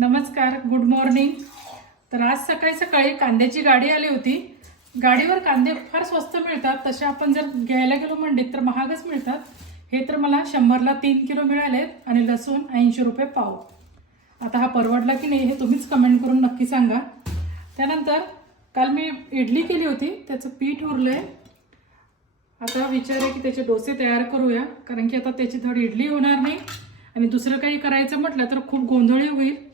नमस्कार good morning तर आज सकाळी सकाळी कांद्याची गाडी आली होती. गाडीवर कांदे फार स्वस्त मिळतात. तसे आपण जर घ्यायला गेलो मंडीत तर महागच मिळतात. हे तर मला शंभरला तीन किलो मिळालेत आणि लसूण ऐंशी रुपये पाव. आता हा परवडला की नाही हे तुम्हीच कमेंट करून नक्की सांगा. त्यानंतर काल मी इडली केली होती. त्याचं पीठ उरलं आहे आता विचार आहे की त्याचे डोसे तयार करूया. कारण की आता त्याची थोडी इडली होणार नाही. आणि दुसरं काही करायचं म्हटलं तर खूप गोंधळी होईल.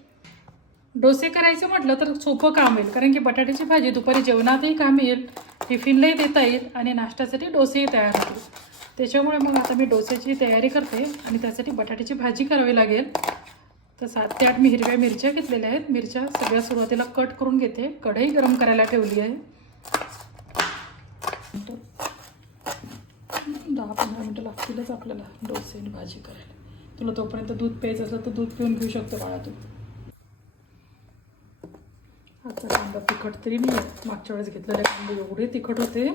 डोसे करायचं म्हटलं तर सोपं काम येईल. कारण की बटाट्याची भाजी दुपारी जेवणातही काम येईल टिफिनलाही देता येईल आणि नाश्त्यासाठी डोसेही तयार होतील. त्याच्यामुळे मग आता मी डोसेची तयारी करते आणि त्यासाठी बटाट्याची भाजी करावी लागेल. तर सात ते आठ मी हिरव्या मिरच्या घेतलेल्या आहेत. मिरच्या सगळ्या सुरुवातीला कट करून घेते. कढई गरम करायला ठेवली आहे. दहा पंधरा मिनटं लागतीलच आपल्याला डोसे आणि भाजी करायला. तुला तोपर्यंत दूध प्यायचं असलं तर दूध पिऊन घेऊ शकतो बाळा तू. आजचा तिखट तरी मी मागच्या वेळेस घेतलेले कांदे एवढे तिखट होते.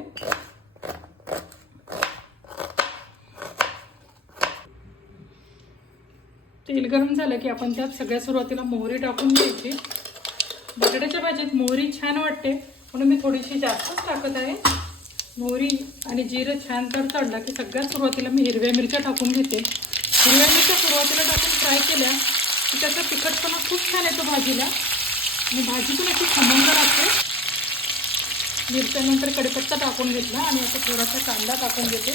तेल गरम झालं की आपण त्यात सगळ्या सुरुवातीला मोहरी टाकून घ्यायची. बटाट्याच्या भाजीत मोहरी छान वाटते म्हणून मी थोडीशी जास्तच टाकत आहे. मोहरी आणि जिरं छान तर तडला की सगळ्यात सुरुवातीला मी हिरव्या मिरच्या टाकून घेते. हिरव्या मिरच्या सुरुवातीला टाकून फ्राय केल्या की त्याचा तिखटपणा खूप छान येतो भाजीला. आणि भाजी पण अशी खमंग लागते. मिरच्यानंतर कढीपत्ता टाकून घेतला आणि असं थोडासा कांदा टाकून घेते.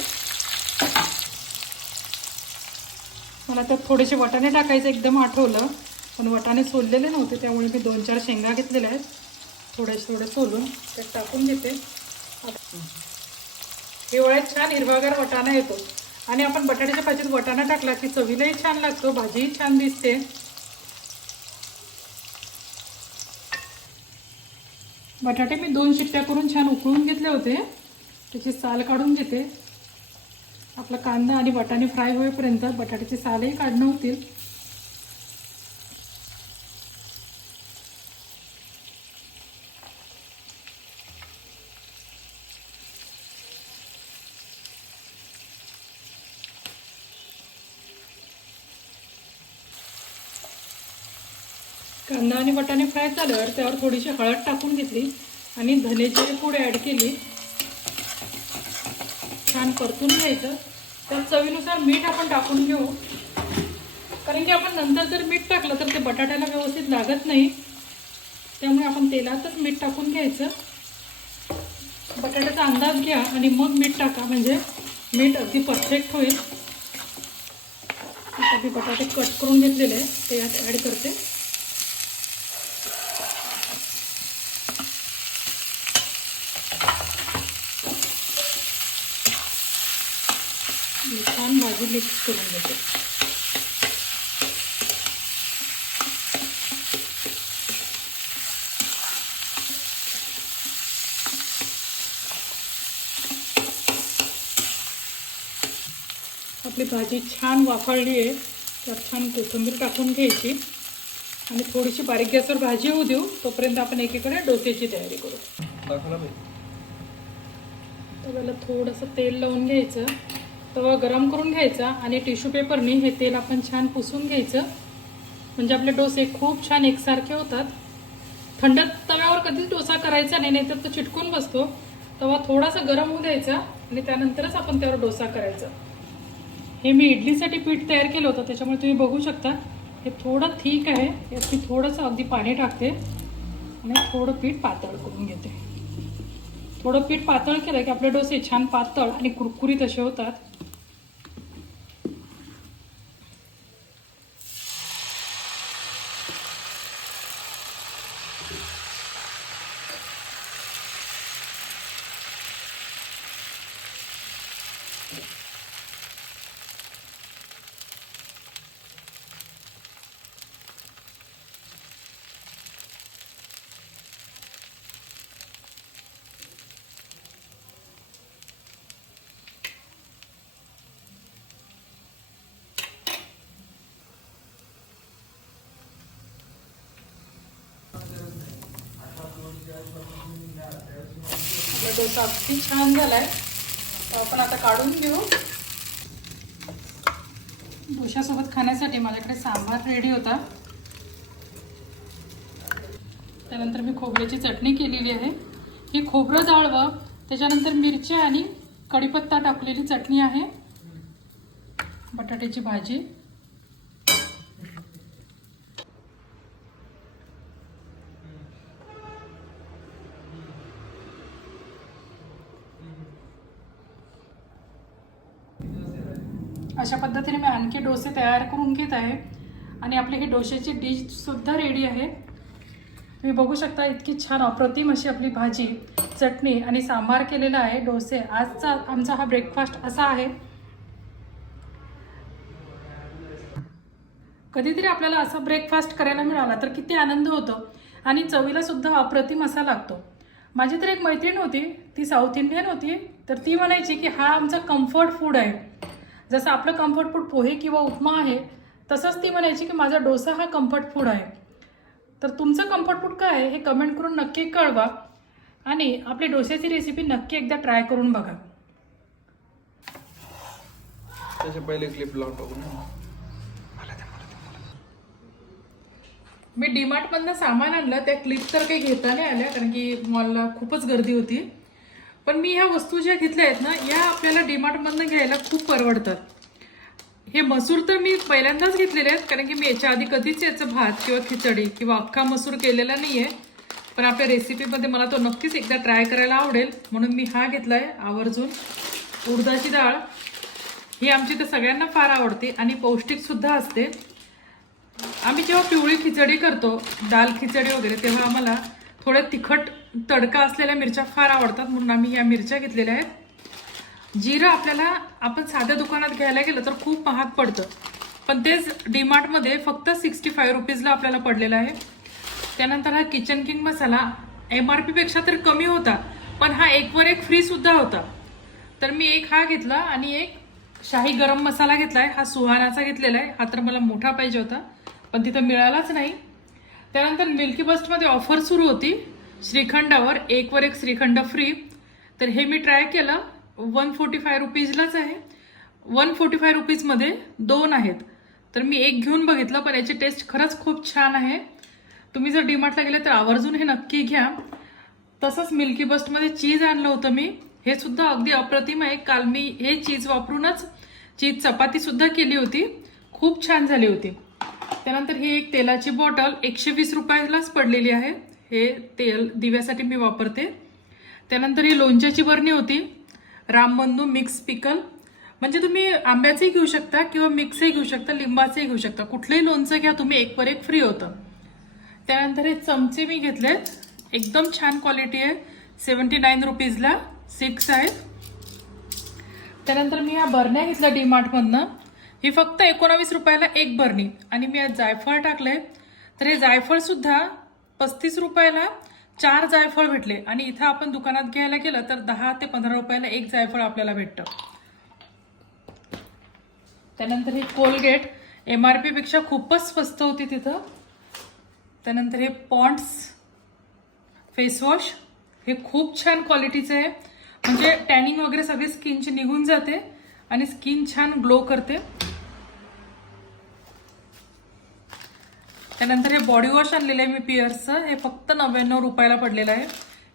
मला त्यात थोडेसे वाटाणे टाकायचं एकदम आठवलं पण वाटाणे सोललेले नव्हते त्यामुळे मी दोन चार शेंगा घेतलेल्या आहेत. थोडेसे थोडे सोलून त्यात टाकून घेते. हिवाळ्यात छान हिरवागार वाटाणा येतो. आणि आपण बटाट्याच्या भाजीत वाटाणा टाकला की चवीलाही छान लागतो भाजीही छान दिसते. बटाटे मी दोन शिट्ट्या करून छान उकळून घेतले होते. त्याची साल काढून घेते. आपला कांदा आणि बटाणे फ्राय होईपर्यंत बटाट्याची सालही काढणं होतील. कांदा आणि वाटाणे फ्राय झाल्यावर त्यावर थोडीशी हळद टाकून घेतली आणि धनेची पूड ॲड केली. छान परतून घ्यायचं. तर चवीनुसार मीठ आपण टाकून घेऊ. कारण की आपण नंतर जर मीठ टाकलं तर ते बटाट्याला व्यवस्थित लागत नाही. त्यामुळे आपण तेलातच मीठ टाकून घ्यायचं. बटाट्याचा अंदाज घ्या आणि मग मीठ टाका. म्हणजे मीठ अगदी परफेक्ट होईल. आता मी बटाटे कट करून घेतलेले आहे ते यात ॲड करते मी भाजी मिक्स करून घेते. आपली भाजी छान वाफळली आहे. त्यात छान कोथिंबीर टाकून घ्यायची. आणि थोडीशी बारीक गॅसवर भाजी होऊ देऊ. तोपर्यंत आपण एकीकडे डोस्याची तयारी करू. तव्याला थोडंसं तेल लावून घ्यायचं. तवा गरम करून घ्यायचा आणि टिश्यू पेपरनी हे तेल आपण छान पुसून घ्यायचं. म्हणजे आपले डोसे खूप छान एकसारखे होतात. थंड तव्यावर कधीच डोसा करायचा नाही नाहीतर तो चिटकून बसतो. तवा थोडासा गरम होऊ द्यायचा आणि त्यानंतरच आपण त्यावर डोसा करायचा. हे मी इडलीसाठी पीठ तयार केलं होतं त्याच्यामुळे तुम्ही बघू शकता. हे थोडं ठीक आहे यात मी थोडंसं अगदी पाणी टाकते आणि थोडं पीठ पातळ करून घेते. थोडं पीठ पातळ केलं की आपले डोसे छान पातळ आणि कुरकुरीत असे होतात. आपला डोसा अगदी छान झालाय. आपण आता काढून घेऊ. डोशासोबत खाण्यासाठी माझ्याकडे सांबार रेडी होता. त्यानंतर मी खोबऱ्याची चटणी केलेली आहे. ही खोबरं जाळवं. त्याच्यानंतर मिरच्या आणि कढीपत्ता टाकलेली चटणी आहे. बटाट्याची भाजी. अशा पद्धतीने मी आणखी डोसे तयार करून घेत आहे. आणि आपली ही डोश्याची डिश सुद्धा रेडी आहे. तुम्ही बघू शकता इतकी छान अप्रतिम अशी आपली भाजी चटणी आणि सांबार केलेला आहे. डोसे आजचा आमचा हा ब्रेकफास्ट असा आहे. कधीतरी आपल्याला असा ब्रेकफास्ट करायला मिळाला तर किती आनंद होतो आणि चवीला सुद्धा अप्रतिम असा लागतो. माझी तर एक मैत्रीण होती ती साऊथ इंडियन होती तर ती म्हणायची की हा आमचा कम्फर्ट फूड आहे. जसं आपलं कम्फर्ट फूड पोहे किंवा उपमा आहे तसंच ती म्हणायची की माझा डोसा हा कम्फर्ट फूड आहे. तर तुमचं कम्फर्ट फूड काय आहे हे कमेंट करून नक्की कळवा आणि आपली डोस्याची रेसिपी नक्की एकदा ट्राय करून बघा. त्याच्या पहिले क्लिप लावून टाकू ना. मी डीमार्टमधनं सामान आणलं त्या क्लिप तर काही घेता नाही आल्या कारण की मॉलला खूपच गर्दी होती. पण मी ह्या वस्तू ज्या घेतल्या आहेत ना या आपल्याला डीमार्टमधनं घ्यायला खूप परवडतात. हे मसूर तर मी पहिल्यांदाच घेतलेले आहेत कारण की मी याच्या आधी कधीच याचं भात किंवा खिचडी किंवा अख्खा मसूर केलेला नाही आहे पण आपल्या रेसिपीमध्ये मला तो नक्कीच एकदा ट्राय करायला आवडेल. म्हणून मी हा घेतला आहे आवर्जून. उडदाची डाळ. ही आमची तर सगळ्यांना फार आवडते आणि पौष्टिकसुद्धा असते. आम्ही जेव्हा पिवळी खिचडी करतो दाल खिचडी वगैरे तेव्हा आम्हाला थोड्या तिखट तडका असलेल्या मिरच्या फार आवडतात म्हणून आम्ही या मिरच्या घेतलेल्या आहेत. जिरं आपल्याला आपण साध्या दुकानात घ्यायला गेलं तर खूप महाग पडतं. पण तेच डीमार्टमध्ये फक्त सिक्स्टी फाय रुपीजला आपल्याला पडलेलं आहे. त्यानंतर हा kitchen king masala M R पीपेक्षा तर कमी होता पण हा एकवर एक फ्रीसुद्धा होता. तर मी एक हा घेतला आणि एक शाही गरम मसाला घेतला आहे हा सुहानाचा घेतलेला आहे. हा तर मला मोठा पाहिजे होता पण तिथं मिळालाच नाही. त्यानंतर मिल्की बस्टमध्ये ऑफर सुरू होती. श्रीखंडावर एकवर एक श्रीखंड फ्री तर हे मी ट्राय केलं. वन फोर्टी फाय रुपीजलाच आहे. वन फोर्टी फाय रुपीजमध्ये दोन आहेत. तर मी एक घेऊन बघितलं पण याची टेस्ट खरंच खूप छान आहे. तुम्ही जर डीमार्टला गेले तर आवर्जून हे नक्की घ्या. तसंच मिल्की बस्टमध्ये चीज आणलं होतं मी. हे सुद्धा अगदी अप्रतिम आहे. काल मी हे चीज वापरूनच चीज चपातीसुद्धा केली होती. खूप छान झाली होती. त्यानंतर ही एक तेलाची बॉटल एकशे वीस रुपयालाच पडलेली आहे. हे तेल दिव्यासाठी मी वापरते. त्यानंतर ही लोणच्याची बरणी होती. Rambandhu mix pickle. म्हणजे तुम्ही आंब्याचंही घेऊ शकता किंवा मिक्सही घेऊ शकता लिंबाचंही घेऊ शकता. कुठलंही लोणचं घ्या तुम्ही एकवर एक फ्री होतं. त्यानंतर हे चमचे मी घेतलेत. एकदम छान क्वालिटी आहे. सेवन्टी नाईन रुपीजला सिक्स आहेत. त्यानंतर मी ह्या बरण्या घेतल्या डीमार्टमधनं ही फक्त एकोणावीस रुपयाला एक भरणी. आणि मी आज जायफळ टाकलंय. तर हे जायफळ सुद्धा पस्तीस रुपयाला चार जायफळ भेटले. आणि इथं आपण दुकानात घ्यायला गेलं तर दहा ते पंधरा रुपयाला एक जायफळ आपल्याला भेटतं. त्यानंतर हे कोलगेट. एम आरपेक्षा खूपच स्वस्त होती तिथं. त्यानंतर हे पॉन्ड्स. फेसवॉश हे खूप छान क्वालिटीचं आहे. म्हणजे टॅनिंग वगैरे सगळी स्किनची निघून जाते. आणि स्किन छान ग्लो करते. त्यानंतर हे बॉडी वॉश आणलेलं आहे मी पिअर्सचं हे फक्त नव्याण्णव रुपयाला पडलेलं आहे.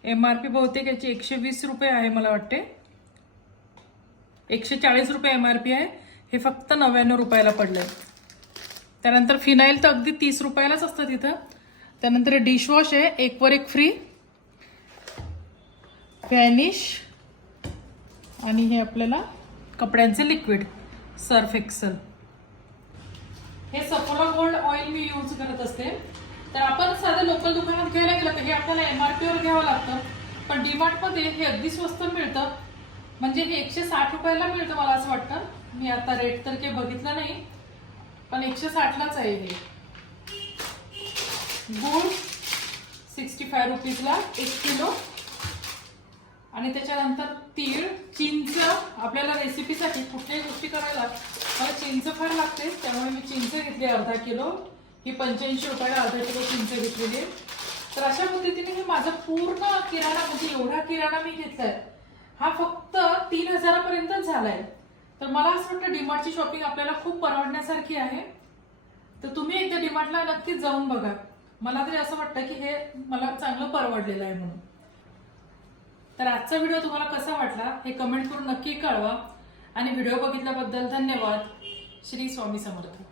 एम आर पी बहुतेक याची एकशे वीस रुपये आहे मला वाटते. एकशे चाळीस रुपये एम आर पी आहे. हे फक्त नव्याण्णव रुपयाला पडलंय. त्यानंतर फिनाईल तर अगदी तीस रुपयालाच असतं तिथं. त्यानंतर डिशवॉश आहे. एकवर एक फ्री व्हॅनिश आणि हे आपल्याला कपड्यांचे लिक्विड सर्फ एक्सल हे सफोला गोल्ड ऑइल मी यूज करत असते. तर आपण साधं लोकल दुकानात घ्यायला गेलं तर हे आपल्याला एम आर पीवर घ्यावं लागतं. पण डीमार्टमध्ये हे अगदी स्वस्त मिळतं. म्हणजे हे एकशे साठ रुपयाला मिळतं मला असं वाटतं. मी आता रेट तर काही बघितलं नाही पण एकशे साठलाच आहे हे. गुळ सिक्स्टी फाय रुपीजला एक किलो. आणि त्याच्यानंतर तीळ चिंच आपल्याला रेसिपीसाठी कुठल्याही गोष्टी करायला मला चिंच फार लागते त्यामुळे मी चिंच घेतली अर्धा किलो. ही पंच्याऐंशी रुपयाला अर्धा किलो चिंच घेतलेली आहे. तर अशा पद्धतीने हे माझा पूर्ण किराणा म्हणजे एवढा किराणा मी घेतलाय हा फक्त तीन हजारापर्यंतच झालाय. तर मला असं वाटतं डीमार्टची शॉपिंग आपल्याला खूप परवडण्यासारखी आहे. तर तुम्ही एकदा डीमार्टला नक्कीच जाऊन बघा. मला तरी असं वाटतं की हे मला चांगलं परवडलेलं आहे म्हणून. तर आजचा व्हिडिओ तुम्हाला कसा वाटला हे कमेंट करून नक्की कळवा. आणि व्हिडिओ बघितल्याबद्दल धन्यवाद. श्री स्वामी समर्थ.